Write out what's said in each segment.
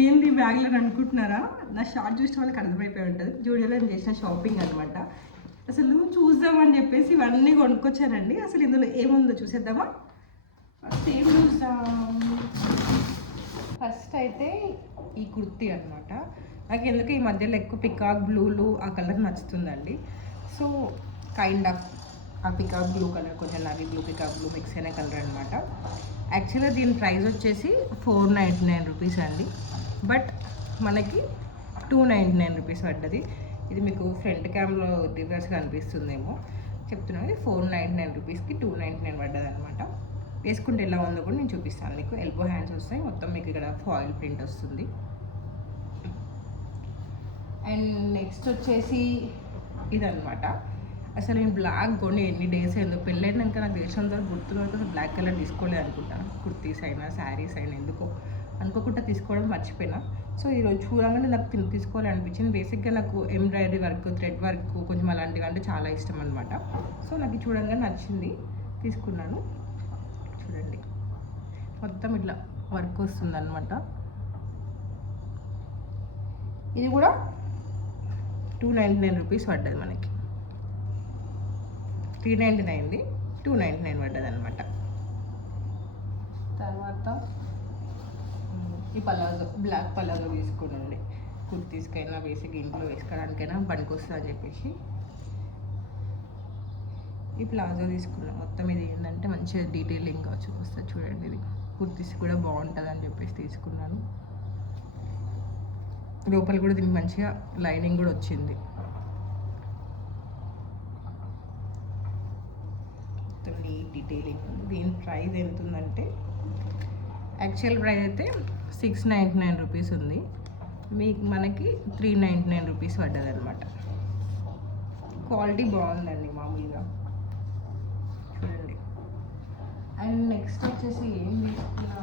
ఏంది బ్యాగ్లో అనుకుంటున్నారా? నా షార్ట్ చూసిన వాళ్ళకి అర్థమైపోయి ఉంటుంది. జూడియోలో నేను చేసిన షాపింగ్ అనమాట. అసలు చూద్దామని చెప్పేసి ఇవన్నీ కొనుక్కొచ్చానండి. అసలు ఇందులో ఏముందో చూసేద్దామా? ఫస్ట్ ఏం చూద్దాం? ఫస్ట్ అయితే ఈ కుర్తీ అనమాట. నాకు ఎందుకు ఈ మధ్యలో ఎక్కువ పికాక్ బ్లూలు ఆ కలర్ నచ్చుతుందండి. సో కైండ్ ఆఫ్ ఆ పికాక్ బ్లూ కలర్, కొంచెం navy blue peacock blue mix అయిన కలర్ అనమాట. యాక్చువల్గా దీని ప్రైస్ వచ్చేసి 499 రూపీస్ అండి. బట్ మనకి 299 రూపీస్ పడ్డది. ఇది మీకు ఫ్రంట్ క్యామ్లో రివర్స్గా అనిపిస్తుందేమో చెప్తున్నాను. 499 రూపీస్కి 299 పడ్డది అనమాట. వేసుకుంటే ఎలా ఉందో కూడా నేను చూపిస్తాను మీకు. ఎల్బో హ్యాండ్స్ వస్తాయి, మొత్తం మీకు ఇక్కడ ఫాయిల్ ప్రింట్ వస్తుంది. అండ్ నెక్స్ట్ వచ్చేసి ఇదనమాట. అసలు నేను బ్లాక్ కొని ఎన్ని డేస్ అయిందో, పెళ్ళైనాక నాకు దేశంతో గుర్తున్న వరకు అసలు బ్లాక్ కలర్ తీసుకోలేదు అనుకుంటాను. కుర్తీస్ అయినా శారీస్ అయినా ఎందుకో అనుకోకుండా తీసుకోవడం మర్చిపోయినా. సో ఈరోజు చూడగానే నాకు తీసుకోవాలి అనిపించింది. బేసిక్గా నాకు ఎంబ్రాయిడరీ వర్క్, థ్రెడ్ వర్క్ కొంచెం అలాంటివి అంటే చాలా ఇష్టం అనమాట. సో నాకు చూడంగానే నచ్చింది, తీసుకున్నాను. చూడండి మొత్తం ఇట్లా వర్క్ వస్తుంది అనమాట. ఇది కూడా 299 రూపీస్ పడ్డది మనకి. 399ది 299 పడ్డది అనమాట. తర్వాత ఈ పలాజో, బ్లాక్ పలాజో తీసుకునండి. కుర్తీస్కైనా బేసిక్ ఇంట్లో వేసుకోవడానికైనా పనికొస్తుంది అని చెప్పేసి ఈ ప్లాజో తీసుకున్నాం. మొత్తం ఇది ఏంటంటే మంచిగా డీటెయిలింగ్ వస్తుంది చూడండి. ఇది కుర్తీస్ కూడా బాగుంటుంది అని చెప్పేసి తీసుకున్నాను. లోపల కూడా దీనికి మంచిగా లైనింగ్ కూడా వచ్చింది. మొత్తం నీట్ డీటెయిలింగ్. దీని ప్రైస్ ఎంత ఉందంటే, యాక్చువల్ ప్రైస్ అయితే 699 రూపీస్ ఉంది. మనకి 399 రూపీస్ పడ్డది అనమాట. క్వాలిటీ బాగుందండి మామూలుగా చూడండి. అండ్ నెక్స్ట్ వచ్చేసి ఏం తీసుకున్నా,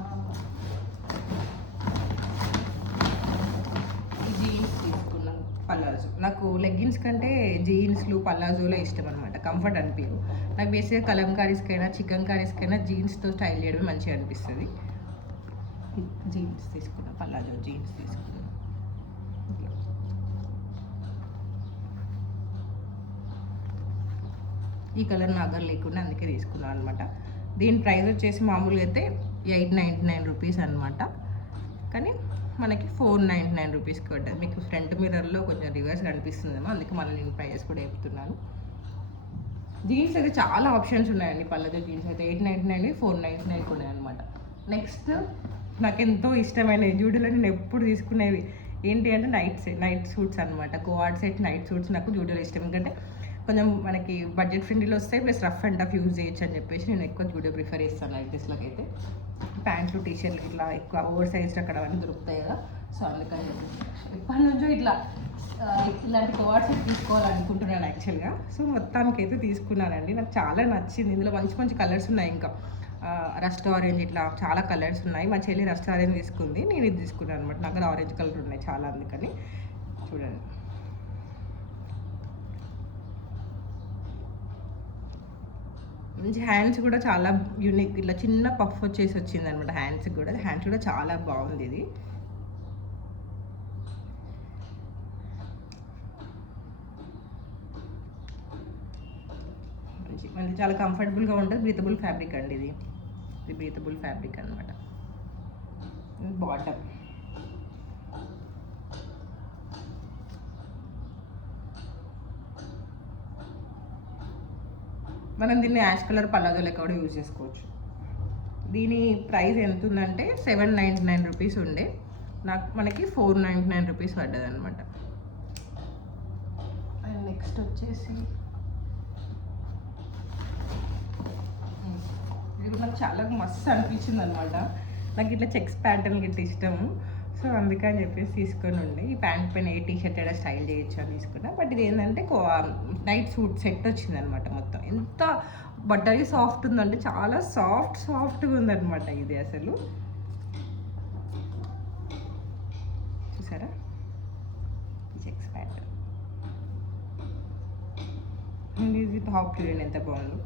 జీన్స్ తీసుకున్నాను. పలాజో నాకు లెగ్గిన్స్ కంటే జీన్స్లు పలాజోలో ఇష్టం అనమాట. కంఫర్ట్ అనిపించదు నాకు. బేసిక్గా కలంకారీస్కైనా చికెన్ కారీస్కైనా జీన్స్తో స్టైల్ చేయడం మంచిగా అనిపిస్తుంది. జీన్స్ తీసుకున్నా, పలాజో జీన్స్ తీసుకున్నా. ఈ కలర్ నా దగ్గర లేకుండా అందుకే తీసుకున్నాను అనమాట. దీని ప్రైస్ వచ్చేసి మామూలుగా అయితే 899 రూపీస్ అనమాట. కానీ మనకి 499 రూపీస్కి పడ్డది. మీకు ఫ్రంట్ మిర్రర్లో కొంచెం రివర్స్ కనిపిస్తుందేమో, అందుకే మళ్ళీ నేను ప్రైస్ కూడా చెప్తున్నాను. జీన్స్ అయితే చాలా ఆప్షన్స్ ఉన్నాయండి. పల్లెజో జీన్స్ అయితే 899, 499 ఉన్నాయి అనమాట. నెక్స్ట్ నాకు ఎంతో ఇష్టమైన జూడియోలో నేను ఎప్పుడు తీసుకునేవి ఏంటి అంటే నైట్ సూట్స్ అనమాట. కోఆర్డ్ సెట్ నైట్ సూట్స్ నాకు జూడియోలో ఇష్టం. ఎందుకంటే కొంచెం మనకి బడ్జెట్ ఫ్రెండ్లీలో వస్తాయి, plus rough and tough use చేయొచ్చు అని చెప్పేసి నేను ఎక్కువ జూడియో ప్రిఫర్ చేస్తాను. నైట్ డ్రెస్లకు అయితే ప్యాంట్లు టీషర్ట్లు ఇట్లా ఎక్కువ ఓవర్ సైజ్డ్ అక్కడ అవన్నీ దొరుకుతాయి కదా. సో అందుకని ఎప్పటి నుంచో ఇలాంటి కోఆర్డ్ సెట్ తీసుకోవాలనుకుంటున్నాను యాక్చువల్గా. సో మొత్తానికి అయితే తీసుకున్నానండి. నాకు చాలా నచ్చింది. ఇందులో మంచి మంచి కలర్స్ ఉన్నాయి. ఇంకా రస్ట్ ఆరెంజ్ ఇట్లా చాలా కలర్స్ ఉన్నాయి. మా చెల్లి రస్ట్ ఆరెంజ్ తీసుకుంది, నేను ఇది తీసుకున్నాను అనమాట. నాకు ఆరెంజ్ కలర్ ఉన్నాయి చాలా, అందుకని చూడండి. మంచి హ్యాండ్స్ కూడా చాలా యూనిక్, ఇట్లా చిన్న పఫ్ వచ్చేసి వచ్చింది అనమాట హ్యాండ్స్ కూడా చాలా బాగుంది ఇది. మంచి చాలా కంఫర్టబుల్గా ఉంటుంది. బ్రీతబుల్ ఫ్యాబ్రిక్ అండి ఇది బ్రీతబుల్ ఫ్యాబ్రిక్ అనమాట. బాటమ్ మనం దీన్ని యాష్ కలర్ పలాజో లెక్క కూడా యూజ్ చేసుకోవచ్చు. దీని ప్రైస్ ఎంత ఉందంటే 799 రూపీస్ ఉండే, మనకి 499 రూపీస్ పడ్డది అనమాట. అండ్ నెక్స్ట్ వచ్చేసి ఇది నాకు చాలా మస్తు అనిపించింది అనమాట. నాకు ఇట్లా చెక్స్ ప్యాటర్న్ ఇట్లా ఇష్టము. సో అందుకని చెప్పేసి తీసుకొని ఉండే. ఈ ప్యాంట్ పైన ఏ టీషర్ట్ అయినా స్టైల్ చేయొచ్చు అని తీసుకున్నా. బట్ ఇది ఏంటంటే నైట్ సూట్ సెట్ వచ్చింది అనమాట. మొత్తం ఎంత బట్టరీ సాఫ్ట్ ఉందంటే చాలా సాఫ్ట్గా ఉందన్నమాట ఇది. అసలు చూసారా ఈ చెక్స్ ప్యాటర్న్, ఇది టాప్ చూడండి ఎంత బాగుందో.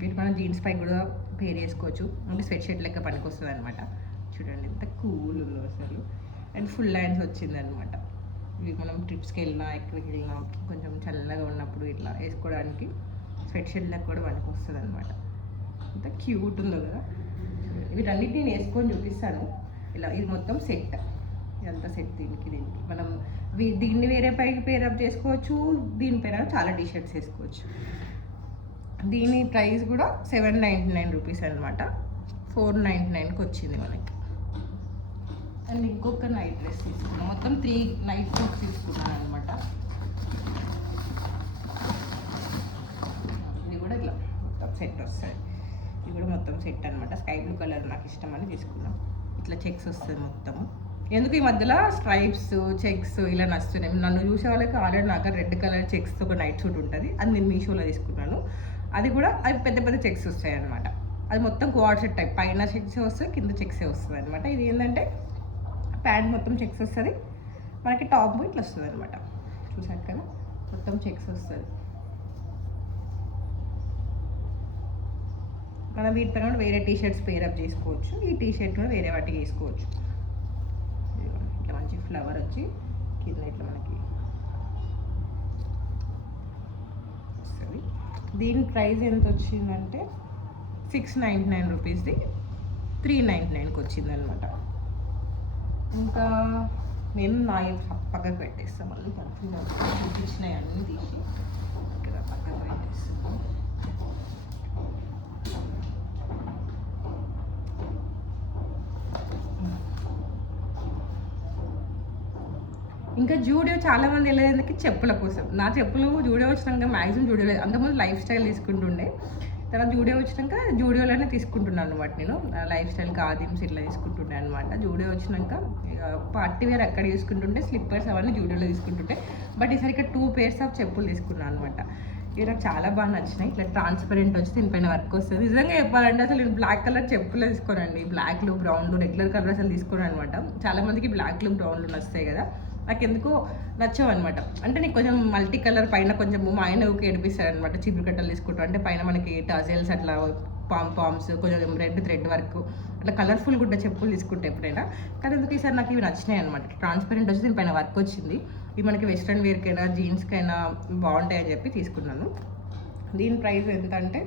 వీటి మనం జీన్స్ పై కూడా పేర్ చేసుకోవచ్చు, అంటే స్వెట్ షర్ట్ లెక్క పనికి వస్తుంది అనమాట. చూడండి ఎంత కూల్ ఉందో అసలు. అండ్ ఫుల్ హ్యాండ్స్ వచ్చిందనమాట. ఇవి మనం ట్రిప్స్కి వెళ్ళినా ఎక్కడికి వెళ్ళినా కొంచెం చల్లగా ఉన్నప్పుడు ఇట్లా వేసుకోవడానికి స్వెట్ షర్ట్లకు కూడా పనికి వస్తుంది అనమాట. ఎంత క్యూట్ ఉందో కదా. వీటన్నిటిని నేను వేసుకొని చూపిస్తాను. ఇలా ఇది మొత్తం సెట్, ఇదంతా సెట్. దీనికి మనం దీన్ని వేరే పైకి పేరప్ చేసుకోవచ్చు, దీనిపైన చాలా టీషర్ట్స్ వేసుకోవచ్చు. దీని ప్రైస్ కూడా 799 రూపీస్ అనమాట. 499కి వచ్చింది మనకి. అండ్ ఇంకొక నైట్ డ్రెస్ తీసుకున్నాను. మొత్తం 3 నైట్ సూట్స్ తీసుకున్నాను అనమాట. ఇది కూడా ఇట్లా మొత్తం సెట్ వస్తుంది. ఇది కూడా మొత్తం సెట్ అనమాట. స్కై బ్లూ కలర్ నాకు ఇష్టం అని తీసుకున్నాం. ఇట్లా చెక్స్ వస్తుంది మొత్తము. ఎందుకు ఈ మధ్యలో స్ట్రైప్స్ చెక్స్ ఇలా నచ్చుతున్నాయి. నన్ను చూసే వాళ్ళకి ఆల్రెడీ నాకు రెడ్ కలర్ చెక్స్తో ఒక నైట్ సూట్ ఉంటుంది. అది నేను మీషోలో తీసుకున్నాను. అది కూడా అవి పెద్ద పెద్ద చెక్స్ వస్తాయి అనమాట. అది మొత్తం కోఆర్డ్ సెట్ టైప్, పైన చెక్సే వస్తుంది, కింద చెక్సే వస్తుంది అనమాట. ఇది ఏంటంటే ప్యాంట్ మొత్తం చెక్స్ వస్తుంది, మనకి టాప్ ఇట్లా వస్తుంది అనమాట. చూసారు కదా, మొత్తం చెక్స్ వస్తుంది. మనం వీటిపైన కూడా వేరే టీషర్ట్స్ పేరప్ చేసుకోవచ్చు. ఈ టీషర్ట్ కూడా వేరే వాటికి వేసుకోవచ్చు. ఇట్లా మంచి ఫ్లవర్ వచ్చి కింద ఇట్లా మనకి వస్తుంది. దీని ప్రైస్ ఎంత వచ్చిందంటే 699 రూపీస్ది 399కి వచ్చిందనమాట. ఇంకా నేను నా పక్కకు పెట్టేస్తాను. మళ్ళీ చూపించినవి అన్నీ తీసి ఇక్కడ పక్కకు పెట్టేస్తాను. ఇంకా జూడియో చాలామంది వెళ్ళేందుకు చెప్పుల కోసం. నా చెప్పులు జూడియో వచ్చినాక మ్యాక్సిమం జూడియో, అంతకుముందు లైఫ్ స్టైల్ తీసుకుంటుండే, తర్వాత జూడియో వచ్చినాక జూడియోలోనే తీసుకుంటున్నాను అనమాట. నేను లైఫ్ స్టైల్ ఖాదీమ్స్ ఇట్లా తీసుకుంటుండే అనమాట. జూడియో వచ్చినాక పార్టీ వేర్ అక్కడ తీసుకుంటుంటే, స్లిప్పర్స్ అవన్నీ జూడియోలో తీసుకుంటుంటే. బట్ ఈసారి ఇక్కడ 2 pairs ఆఫ్ చెప్పులు తీసుకున్నాను అనమాట. ఇవి నాకు చాలా బాగా నచ్చినాయి. ఇట్లా ట్రాన్స్పరెంట్ వచ్చి దీనిపైన వర్క్ వస్తుంది. నిజంగా చెప్పాలంటే అసలు నేను బ్లాక్ కలర్ చెప్పులే తీసుకోనండి. బ్లాక్లు బ్రౌన్లు రెగ్యులర్ కలర్ అసలు తీసుకోను అనమాట. చాలామందికి బ్లాక్లు బ్రౌన్లు నచ్చుతాయి కదా, నాకు ఎందుకో నచ్చవు అనమాట. అంటే నీకు కొంచెం మల్టీ కలర్ పైన కొంచెం మా ఆయన ఊరికి ఏడిపిస్తాడు అనమాట. చీపురు కట్టలు తీసుకుంటాం అంటే పైన మనకి టజల్స్ అట్లా పామ్స్ కొంచెం రెడ్ థ్రెడ్ వర్క్ అట్లా కలర్ఫుల్గా ఉంటే చెప్పులు తీసుకుంటే ఎప్పుడైనా. కానీ ఎందుకు ఈసారి నాకు ఇవి నచ్చినాయి అనమాట. ట్రాన్స్పరెంట్ వచ్చి దీనిపైన వర్క్ వచ్చింది. ఇవి మనకి వెస్ట్రన్ వేర్కైనా జీన్స్కైనా బాగుంటాయని చెప్పి తీసుకున్నాను. దీని ప్రైస్ ఎంత అంటే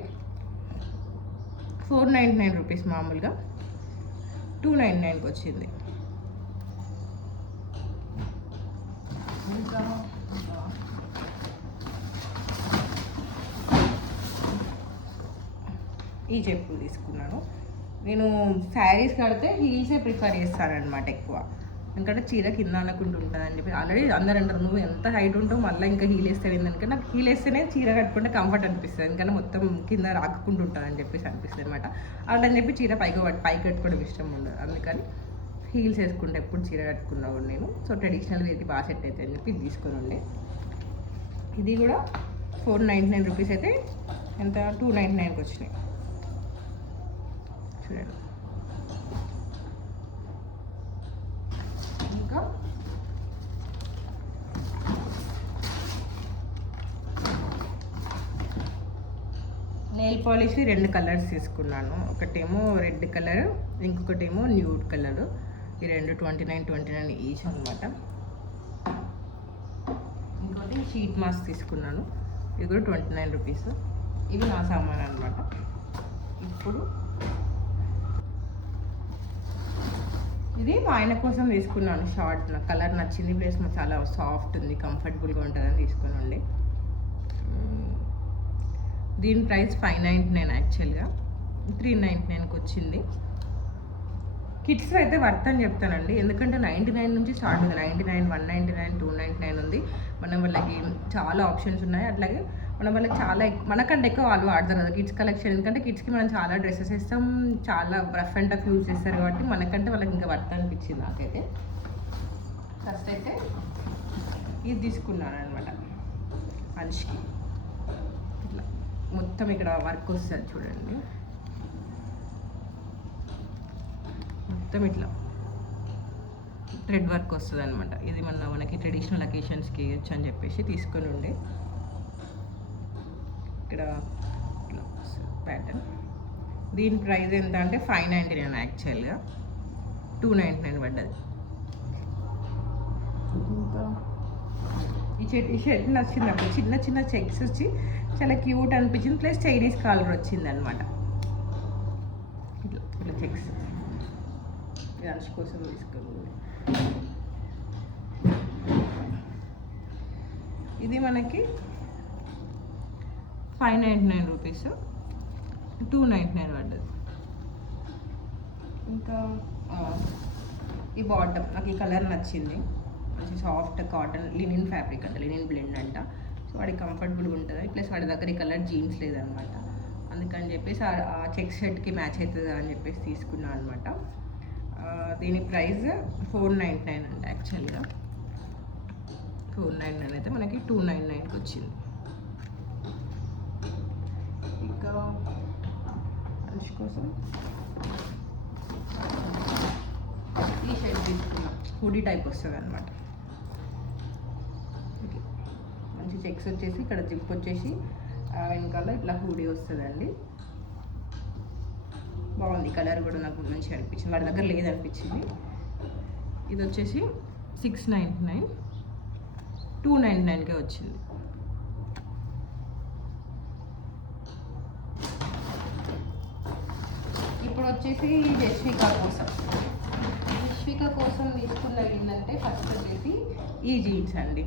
499 రూపీస్, మామూలుగా 299కి వచ్చింది. ఇంకా ఈ చెప్పులు తీసుకున్నాను. నేను శారీస్ కడితే హీల్సే ప్రిఫర్ చేస్తానన్నమాట ఎక్కువ. ఎందుకంటే చీర కింద అనకుండా ఉంటుందని చెప్పి ఆల్రెడీ అందరు అంటారు, నువ్వు ఎంత హైట్ ఉంటావు మళ్ళీ ఇంకా హీల్ వేస్తావు ఏంటంటే, నాకు హీల్ వేస్తేనే చీర కట్టుకుంటే కంఫర్ట్ అనిపిస్తుంది. ఎందుకంటే మొత్తం కింద రాకుండా ఉంటుందని చెప్పేసి అనిపిస్తుంది అనమాట. అలాని చెప్పి చీర పైకి కట్టుకోవడం ఇష్టం ఉండదు. అందుకని హీల్స్ వేసుకుంటే ఎప్పుడు చీర కట్టుకున్నావు నేను. సో ట్రెడిషనల్ వేది బాగా సెట్ అయితే అని చెప్పి ఇది తీసుకొని ఉండే. ఇది కూడా 499 రూపీస్ అయితే ఎంత 299కి వచ్చినాయి. చూడండి. ఇంకా నెయిల్ పాలిష్ 2 కలర్స్ తీసుకున్నాను. ఒకటేమో రెడ్ కలర్, ఇంకొకటేమో న్యూడ్ కలర్. ఈ 2 29 ఈచ్ అనమాట. ఇంకోటి షీట్ మాస్క్ తీసుకున్నాను. ఇది కూడా 29 రూపీస్. ఇవి నా సామాన్ అనమాట. ఇప్పుడు ఇది మా ఆయన కోసం తీసుకున్నాను. షార్ట్ నాకు కలర్ నచ్చింది, ప్లస్ చాలా సాఫ్ట్ ఉంది, కంఫర్టబుల్గా ఉంటుందని తీసుకుని ఉండే. దీని ప్రైస్ 599 యాక్చువల్గా 399కి వచ్చింది. కిడ్స్ అయితే వర్త్ అని చెప్తానండి. ఎందుకంటే 99 నుంచి స్టార్ట్ ఉంది. 99, 199, 299 ఉంది. మనం వాళ్ళకి చాలా ఆప్షన్స్ ఉన్నాయి. అట్లాగే మనం వాళ్ళకి చాలా మనకంటే ఎక్కువ వాళ్ళు వాడతారు కదా కిడ్స్ కలెక్షన్. ఎందుకంటే కిడ్స్కి మనం చాలా డ్రెస్సెస్ ఇస్తాం, చాలా రఫ్ అండ్ టఫ్ యూజ్ చేస్తారు కాబట్టి మనకంటే వాళ్ళకి ఇంకా వర్త్ అనిపించింది నాకైతే. ఫస్ట్ అయితే ఇది తీసుకున్నాను అనమాట అంష్కి. ఇట్లా మొత్తం ఇక్కడ వర్క్ వస్తుంది చూడండి. మొత్తం ఇట్లా థ్రెడ్ వర్క్ వస్తుంది అనమాట. ఇది మనకి ట్రెడిషనల్ అకేషన్స్కి వేయచ్చు అని చెప్పేసి తీసుకొని ఉండే. ఇక్కడ ప్యాటర్న్. దీని ప్రైస్ ఎంత అంటే 599 యాక్చువల్గా. 299 పడ్డది. ఇంకా ఈ షర్ట్ నచ్చింది నాకు. చిన్న చిన్న చెక్స్ వచ్చి చాలా క్యూట్ అనిపించింది. ప్లస్ చైనీస్ కాలర్ వచ్చింది అనమాట. ఇట్లా చెక్స్ లంచ్ కోసం తీసుకోవాలి. ఇది మనకి 599 రూపీస్, 299 పడ్డది. ఇంకా ఈ బాటమ్ నాకు ఈ కలర్ నచ్చింది. మంచి సాఫ్ట్ కాటన్ లినిన్ ఫ్యాబ్రిక్ అంట, లినిన్ బ్లెండ్ అంట. సో వాడికి కంఫర్టబుల్గా ఉంటుంది. ప్లస్ వాడి దగ్గర ఈ కలర్ జీన్స్ లేదనమాట. అందుకని చెప్పేసి ఆ చెక్ షర్ట్కి మ్యాచ్ అవుతుంది అని చెప్పేసి తీసుకున్నాను అనమాట. దీని ప్రైస్ 499 అంట. యాక్చువల్గా 499 అయితే మనకి 299కి వచ్చింది. ఇంకా లంచ్ కోసం ఈ షర్ట్ తీసుకున్నాం. హుడీ టైప్ వస్తుంది అనమాట. మంచి చెక్స్ వచ్చేసి ఇక్కడ జిప్ వచ్చేసి వెనకాల ఇట్లా హుడీ వస్తుందండి. బాగుంది. కలర్ కూడా నాకు మంచిగా అనిపించింది. వాడి దగ్గర లేదనిపించింది. ఇది వచ్చేసి 699, 299కే వచ్చింది. ఇప్పుడు వచ్చేసి జస్విక కోసం తీసుకున్నది ఏంటంటే ఫస్ట్ వచ్చేసి ఈ జీన్స్ అండి.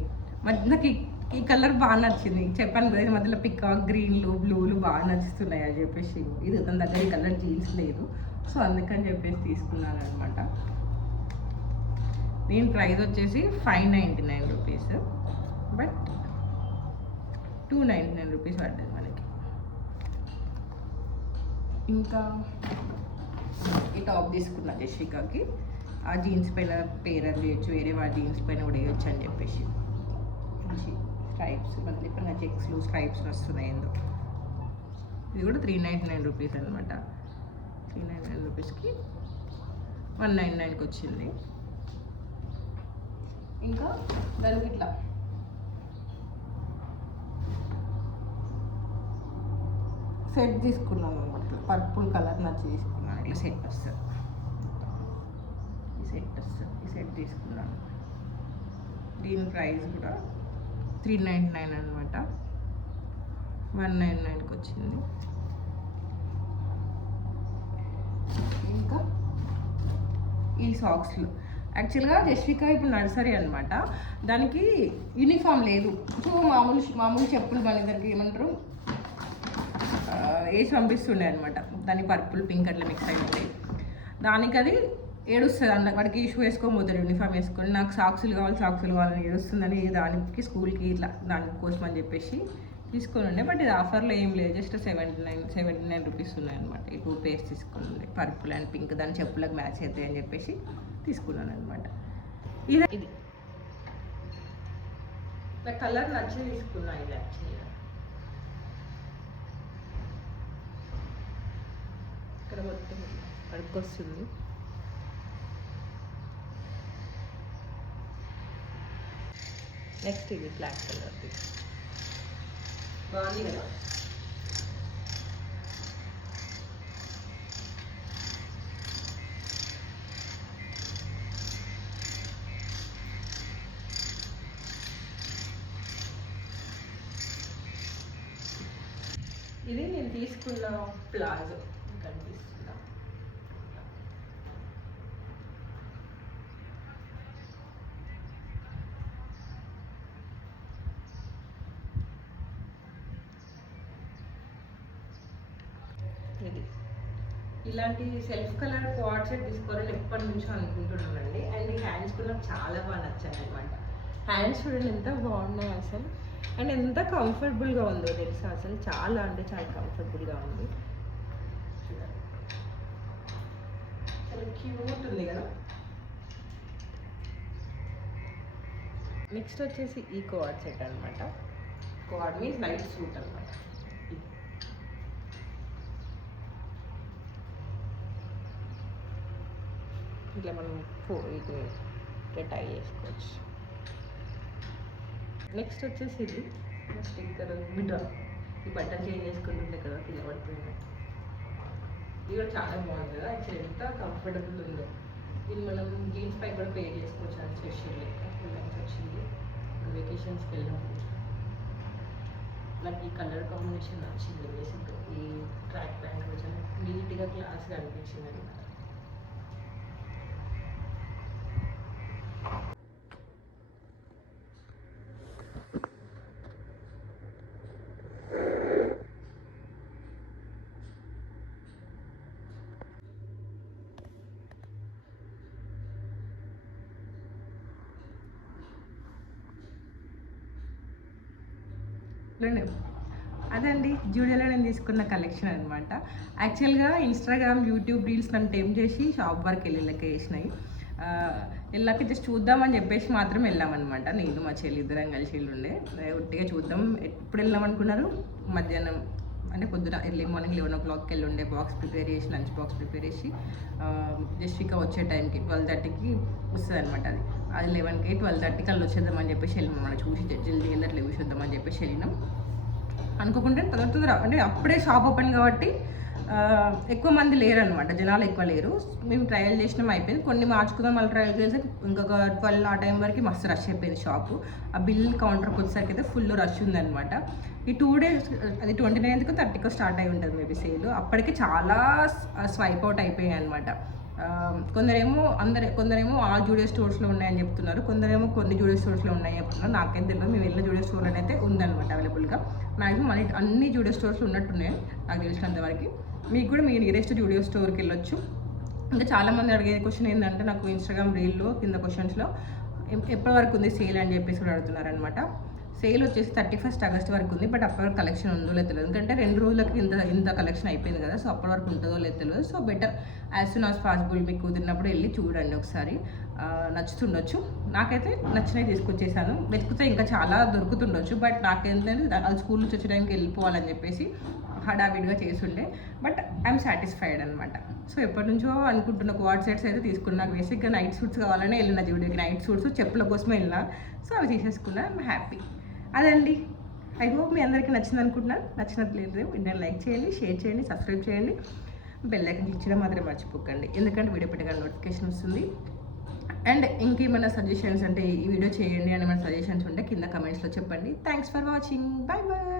నాకు ఈ కలర్ బాగా నచ్చింది. చెప్పాను కదా మధ్యలో పికాక్ గ్రీన్లు బ్లూలు బాగా నచ్చుతున్నాయి అని చెప్పేసి. ఇది తన దగ్గర ఈ కలర్ జీన్స్ లేదు, సో అందుకని చెప్పేసి తీసుకున్నాను అనమాట. దీని ప్రైస్ వచ్చేసి 599 రూపీస్, బట్ 299 రూపీస్ పడ్డది మనకి. ఇంకా ఈ టాప్ తీసుకున్నా జస్వికాకి. ఆ జీన్స్ పైన పేరర్ చేయొచ్చు, వేరే వాళ్ళ జీన్స్ పైన కూడా వేయచ్చు అని చెప్పేసి. మంచి స్ట్రైప్స్, మళ్ళీ ఇప్పుడు నా చెక్స్లు స్ట్రైప్స్ వస్తున్నాయి ఏందో. ఇది కూడా 399 రూపీస్ అనమాట. 399 రూపీస్కి 199కి వచ్చింది. ఇంకా దానికి ఇట్లా సెట్ తీసుకున్నాను అనమాట. పర్పుల్ కలర్ నచ్చి తీసుకున్నాను. ఇట్లా సెట్ వస్తుంది. ఈ సెట్ తీసుకున్నాను. దీని ప్రైస్ కూడా 399 అనమాట. 199కి వచ్చింది. ఇంకా ఈ సాక్స్లు యాక్చువల్గా జస్విక ఇప్పుడు నర్సరీ అనమాట. దానికి యూనిఫామ్ లేదు. సో మామూలు చెప్పులు మన దగ్గరికి ఏమంటారు వేసి పంపిస్తుండే అనమాట. దాన్ని పర్పుల్ పింక్ అట్లా మిక్స్ అయిపోతాయి. దానికి అది ఏడుస్తుంది అన్న. వాడికి షూ వేసుకొని పోతాడు, యూనిఫామ్ వేసుకొని. నాకు సాక్సులు కావాలని ఏడుస్తుందని దానికి స్కూల్కి ఇట్లా దానికోసం అని చెప్పేసి తీసుకొని ఉండే. బట్ ఇది ఆఫర్లో ఏం లేదు. జస్ట్ 79 రూపీస్ ఉన్నాయన్నమాట. ఈ 2 పేర్స్ తీసుకుని ఉండే, పర్పుల్ అండ్ పింక్. దాని చెప్పులకు మ్యాచ్ అవుతాయి అని చెప్పేసి తీసుకున్నాను అనమాట. ఇది నాకు కలర్ నచ్చి తీసుకున్నాను. ఇది యాక్చువల్గా ఇక్కడ మొత్తం కడుక్కొస్తుంది. నెక్స్ట్ ఇది బ్లాక్ కలర్ బాగుంది కదా. ఇది నేను తీసుకున్న ప్లాజో కనిపిస్తుందా. ఇది ఇలాంటి సెల్ఫ్ కలర్ క్వాడ్ సెట్ తీసుకోవాలని ఎప్పటి నుంచో అనుకుంటున్నానండి. అండ్ ఈ హ్యాండ్స్ కూడా నాకు చాలా బాగా నచ్చాయి అనమాట. హ్యాండ్స్ చూడండి ఎంత బాగున్నాయి అసలు. అండ్ ఎంత కంఫర్టబుల్గా ఉందో తెలుసా అసలు. చాలా అంటే చాలా కంఫర్టబుల్గా ఉంది. చాలా క్యూట్ ఉంది కదా. నెక్స్ట్ వచ్చేసి ఈ కోఆర్డ్ సెట్ అనమాట. కోఆర్డ్ మీన్స్ నైట్ సూట్ అనమాట. ఇట్లా మనం ఇది టై చేసుకోవచ్చు. నెక్స్ట్ వచ్చేసి ఇది స్టిక్కర్ మిడ్రా. ఈ బట్టలు చేంజ్ చేసుకుంటుంటే కదా కింద పడిపోయినాయి. ఇది కూడా చాలా బాగుంది కదా. యాక్చువల్లీ ఎంత కంఫర్టబుల్ ఉందో. దీన్ని కూడా పే చేసుకోవచ్చు అని స్పెషల్ లెక్క ఫుల్ లెంత్ వచ్చింది. వెకేషన్స్కి వెళ్ళినప్పుడు నాకు ఈ కలర్ కాంబినేషన్ నచ్చింది. బేసిక్గా ఈ ట్రాక్ ప్యాంట్ కొంచెం నీట్గా క్లాస్గా అనిపించింది అనమాట. అదండి జూడియోలో నేను తీసుకున్న కలెక్షన్ అనమాట. యాక్చువల్గా ఇన్స్టాగ్రామ్, యూట్యూబ్ రీల్స్ నన్ను టైం చేసి షాప్ వరకు వెళ్ళలేక వేసినాయి. వెళ్ళాక జస్ట్ చూద్దామని చెప్పేసి మాత్రం వెళ్ళామన్నమాట. నేను మా చెల్లి ఇద్దరం కలిసి ఉండే ఒట్టిగా చూద్దాం. ఎప్పుడు వెళ్దాం అనుకున్నారు? మధ్యాహ్నం అంటే పొద్దున ఎర్లీ మార్నింగ్ 11 o'clockకి వెళ్ళి ఉండే. బాక్స్ ప్రిపేర్ చేసి లంచ్ బాక్స్ ప్రిపేర్ చేసి జస్ట్ ఇక వచ్చే టైంకి 12:30కి వస్తుంది అనమాట. అది 11కి 12:30కి అలా వచ్చేద్దామని చెప్పేసి వెళ్ళినాం. మనం చూసి జల్దీ వెళ్ళి అట్లా చూసేద్దామని చెప్పేసి వెళ్ళినాం. అనుకోకుంటే తొందర అంటే అప్పుడే షాప్ ఓపెన్ కాబట్టి ఎక్కువ మంది లేరు అనమాట, జనాలు ఎక్కువ లేరు. మేము ట్రయల్ చేసినాం, అయిపోయింది. కొన్ని మార్చుకుందాం, మళ్ళీ ట్రయల్ చేసి ఇంకొక 12 ఆ టైం వరకు మస్తు రష్ అయిపోయింది షాపు. ఆ బిల్ కౌంటర్కి వచ్చేసరికి అయితే ఫుల్ రష్ ఉందనమాట. ఈ 2 days అది 29th 30కి స్టార్ట్ అయి ఉంటుంది మేబీ సేల్. అప్పటికి చాలా స్వైప్ అవుట్ అయిపోయాయి అనమాట. కొందరేమో ఆ జూడియో స్టోర్స్లో ఉన్నాయని చెప్తున్నారు, కొందరేమో కొన్ని జూడియో స్టోర్స్లో ఉన్నాయని చెప్తున్నారు. నాకైతే తెలియదు. మేము వెళ్ళిన జూడియో స్టోర్ అయితే ఉందన్నమాట అవైలబుల్గా. మ్యాక్సిమం అన్ని జూడియో స్టోర్స్లో ఉన్నట్టున్నాయి నాకు తెలిసినంతవరకు. మీకు కూడా మీ నియరెస్ట్ జూడియో స్టోర్కి వెళ్ళొచ్చు. ఇంకా చాలామంది అడిగే క్వశ్చన్ ఏంటంటే నాకు ఇన్స్టాగ్రామ్ రీల్లో కింద క్వశ్చన్స్లో ఎప్పటి వరకు ఉంది సేల్ అని చెప్పేసి కూడా అడుగుతున్నారనమాట. సేల్ వచ్చేసి 31st August వరకు ఉంది. బట్ అప్పటి వరకు కలెక్షన్ ఉందో లేదో తెలియదు, ఎందుకంటే 2 రోజులకి ఇంత కలెక్షన్ అయిపోయింది కదా. సో అప్పటి వరకు ఉంటుందో లేదో తెలియదు. So better as soon as possible మీకు కుదిరినప్పుడు వెళ్ళి చూడండి ఒకసారి. నచ్చుతుండొచ్చు. నాకైతే నచ్చినవి తీసుకొచ్చేసాను. వెతుకుతే ఇంకా చాలా దొరుకుతుండొచ్చు, బట్ నాకేంటంటే అది స్కూల్ నుంచి వచ్చే టైంకి వెళ్ళిపోవాలని చెప్పేసి హడావిడిగా చేస్తుండే. బట్ ఐఎమ్ సాటిస్ఫైడ్ అనమాట. సో ఎప్పటి నుంచో అనుకుంటున్న క్వాడ్ సెట్స్ అయితే తీసుకున్నా. నాకు బేసిక్గా నైట్ సూట్స్ కావాలనే వెళ్ళిన జూడియోకి. నైట్ సూట్స్ చెప్పుల కోసమే వెళ్ళినా. సో అవి తీసేసుకున్నా. I'm happy. అదండి. ఐ హోప్ మీ అందరికీ నచ్చింది అనుకుంటున్నాను. నచ్చినట్లేదు వీడియోని లైక్ చేయండి, షేర్ చేయండి, సబ్స్క్రైబ్ చేయండి. బెల్ ఐకాన్ క్లిక్ చేయడం మాత్రం మర్చిపోకండి, ఎందుకంటే వీడియో పెట్టగానే నోటిఫికేషన్ వస్తుంది. అండ్ ఇంకేమైనా సజెషన్స్ అంటే ఈ వీడియో చేయండి అని ఏమైనా సజెషన్స్ ఉంటే కింద కమెంట్స్లో చెప్పండి. Thanks for watching. Bye bye.